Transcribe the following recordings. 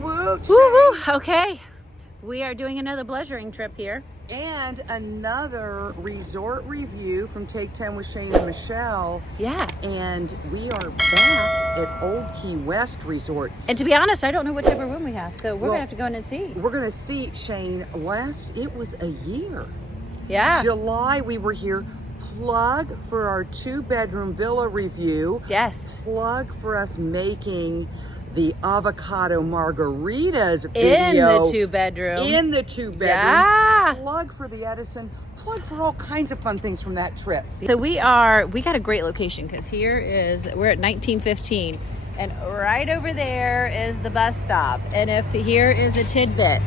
Woot woot. Woo woo. Okay, we are doing another pleasuring trip here. And another resort review from Take 10 with Shane and Michelle. Yeah. And we are back at Old Key West Resort. And to be honest, I don't know what type of room we have, so we're gonna have to go in and see. We're gonna see, Shane, it was a year. Yeah. July we were here. Plug for our 2-bedroom villa review. Yes. Plug for us making the avocado margaritas In video. the 2-bedroom. In the 2-bedroom. Yeah. Plug for the Edison. Plug for all kinds of fun things from that trip. So we got a great location because we're at 1915 and right over there is the bus stop. And if here is a tidbit,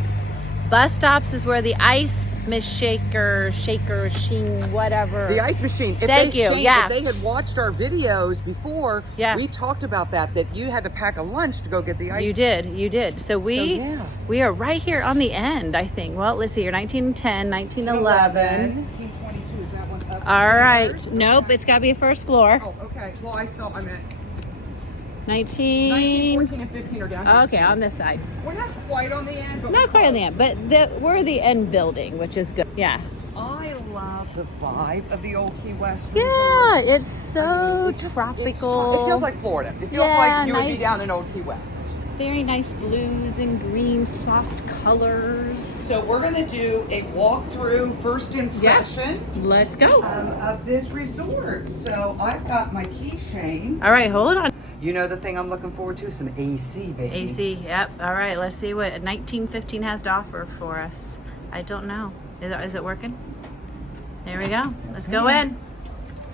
bus stops is where the ice shaker, sheen, whatever. The ice machine. Thank you. Shane, Yeah. If they had watched our videos before, Yeah. we talked about that you had to pack a lunch to go get the ice. You did. So we are right here on the end, I think. Well, let's see here, 1910, 1911. 1922, is that one up? All right. Nope, it's got to be a first floor. Oh, okay. Well, I meant 19. 14 and 15 are down here. Okay, on this side. We're not quite on the end, but Not quite on the end, but we're the end building, which is good. Yeah. I love the vibe of the Old Key West Yeah, Resort. it's so It tropical. feels like Florida. It feels Yeah, like you would be nice. down in Old Key West. Very nice blues and green, soft colors. So we're going to do a walkthrough first impression Let's go. of this resort. So I've got my key, Shane. All right, hold on. You know the thing I'm looking forward to? Some AC, baby. AC, yep. All right, let's see what 1915 has to offer for us. I don't know. Is it working? There we go. Let's go in.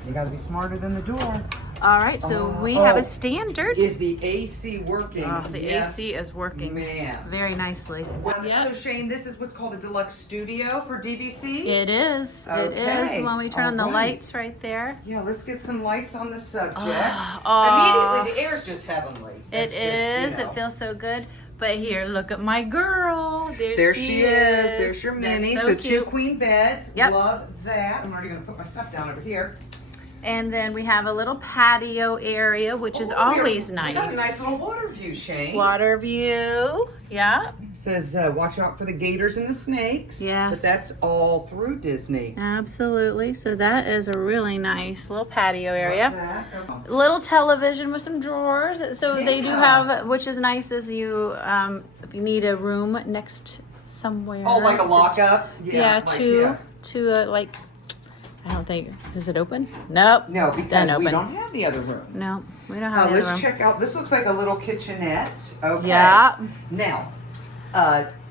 You got to be smarter than the door. All right, so we have a standard. Is the AC working? Oh, the Yes, AC is working man. very nicely. So Shane, this is what's called a Deluxe Studio for DVC? It is. It Okay. is when we turn on the All right. lights right there. Yeah, let's get some lights on the subject. Oh. Immediately, the air's just heavenly. It That's just, is. It feels so good. But here, look at my girl. There she is. There's your That's mini. so So cute. 2 queen beds. Yep. Love that. I'm already going to put my stuff down over here. And then we have a little patio area, which is always nice. We got a nice little water view, Shane. Water view. Yeah. Says, watch out for the gators and the snakes. Yes. But that's all through Disney. Absolutely. So that is a really nice little patio Love area. that. Okay. Little television with some drawers. So they do Yeah. have, which is nice, is you if you need a room next somewhere. Oh, like a to- lockup? Yeah, like, to like, I don't think, does it open? Nope. No, because Doesn't we open. don't have the other room. No, we don't Now have the other room. let's check out. This looks like a little kitchenette. Okay. Yeah. Now,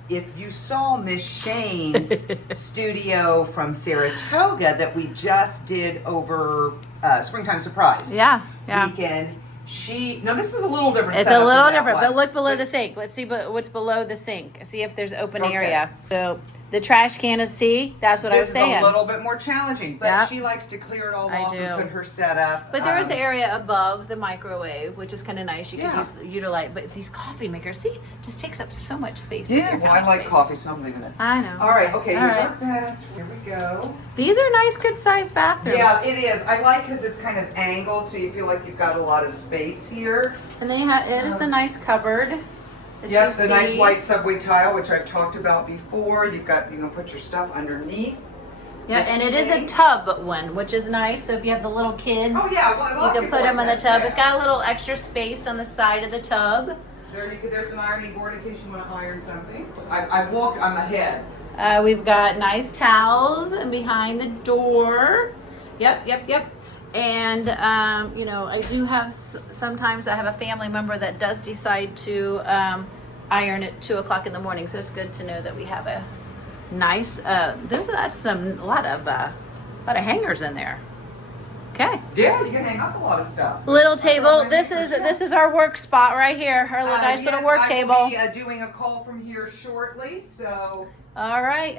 if you saw Miss Shane's studio from Saratoga that we just did over Springtime Surprise Yeah. weekend, now this is a little different. It's a setup than little that different, one. but look below the sink. Let's see what's below the sink. See if there's open Okay. area. So the trash can is C. That's what I was This is saying. a little bit more challenging, but Yeah. she likes to clear it all I off do. and put her setup. But there is an area above the microwave, which is kind of nice. You Yeah. can utilize. But these coffee makers, see, just takes up so much space. Yeah, in your well, I counter like space. coffee, so I'm leaving it. I know. All right, okay, All here's right. our bath. Here we go. These are nice, good-sized bathrooms. Yeah, it is. I like because it's kind of angled, so you feel like you've got a lot of space here. And it is a nice cupboard. that Yep, you the nice see. white subway tile, which I've talked about before. You can put your stuff underneath. Yeah, the and it is a sink. tub one, which is nice. So if you have the little kids, Oh yeah, well, a lot you of can people put them in like the that, tub. It's yeah. got a little extra space on the side of the tub. There's an ironing board in case you want to iron something. I'm ahead. We've got nice towels behind the door. Yep. And I do have sometimes I have a family member that does decide to iron at 2:00 in the morning. So it's good to know that we have a nice. That's a lot of hangers in there. Okay. Yeah, you can hang up a lot of stuff. Little table. This is our work spot right here. Our nice little work table. I will be doing a call from here shortly, so. All right.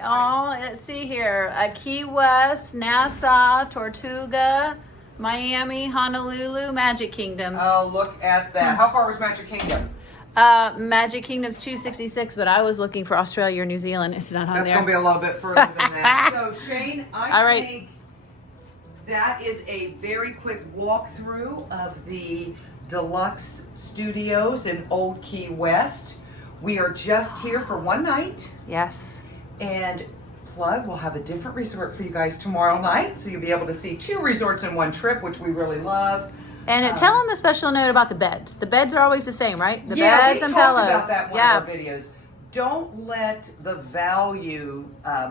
Let's see here. Key West, Nassau, Tortuga, Miami, Honolulu, Magic Kingdom. Oh, look at that. How far was Magic Kingdom? Magic Kingdom's 266, but I was looking for Australia or New Zealand. It's not on That's there. going to be a little bit further than that. So, Shane, All right. think that is a very quick walkthrough of the Deluxe Studios in Old Key West. We are just here for one night. Yes. And plug, we'll have a different resort for you guys tomorrow night. So you'll be able to see 2 resorts in one trip, which we really love. And tell them the special note about the beds. The beds are always the same, right? The Yeah, beds we and talked pillows. about that in one of our videos. Don't let the value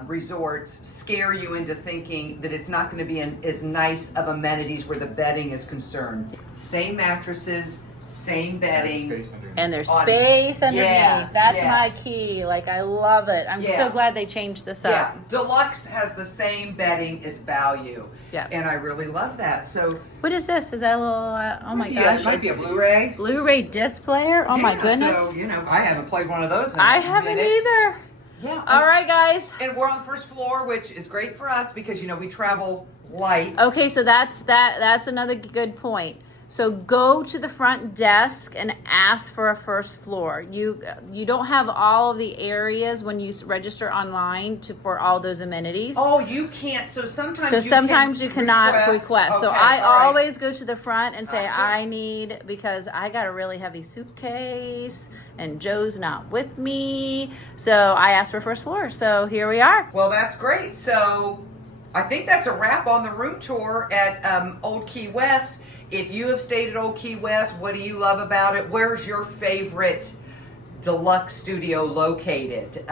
resorts scare you into thinking that it's not going to be as nice of amenities where the bedding is concerned. Same mattresses, same bedding. And there's space underneath. Yes, That's my yes. key. Like, I love it. I'm Yeah. so glad they changed this up. Yeah, Deluxe has the same bedding as value. Yeah. And I really love that. So, What is this? Is that a little, oh my yeah, gosh. it might be a Blu-ray. Blu-ray disc player? Oh my Yeah, goodness. So, I haven't played one of those in I a haven't minute. either. Yeah. All right, guys. And we're on the first floor, which is great for us because, we travel light. Okay, so that's another good point. So go to the front desk and ask for a first floor. You don't have all of the areas when you register online for all those amenities. Oh, you can't. So sometimes you cannot request. So Okay, I all right. always go to the front and say Gotcha. I need, because I got a really heavy suitcase and Joe's not with me. So I asked for first floor. So here we are. Well, that's great. So I think that's a wrap on the room tour at Old Key West. If you have stayed at Old Key West, what do you love about it? Where's your favorite Deluxe Studio located?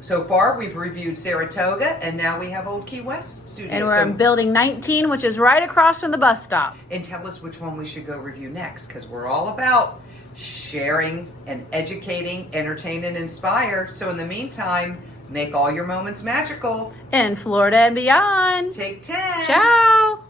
So far, we've reviewed Saratoga, and now we have Old Key West Studio. And we're in building 19, which is right across from the bus stop. And tell us which one we should go review next, because we're all about sharing and educating, entertain, and inspire. So in the meantime, make all your moments magical. In Florida and beyond. Take 10. Ciao.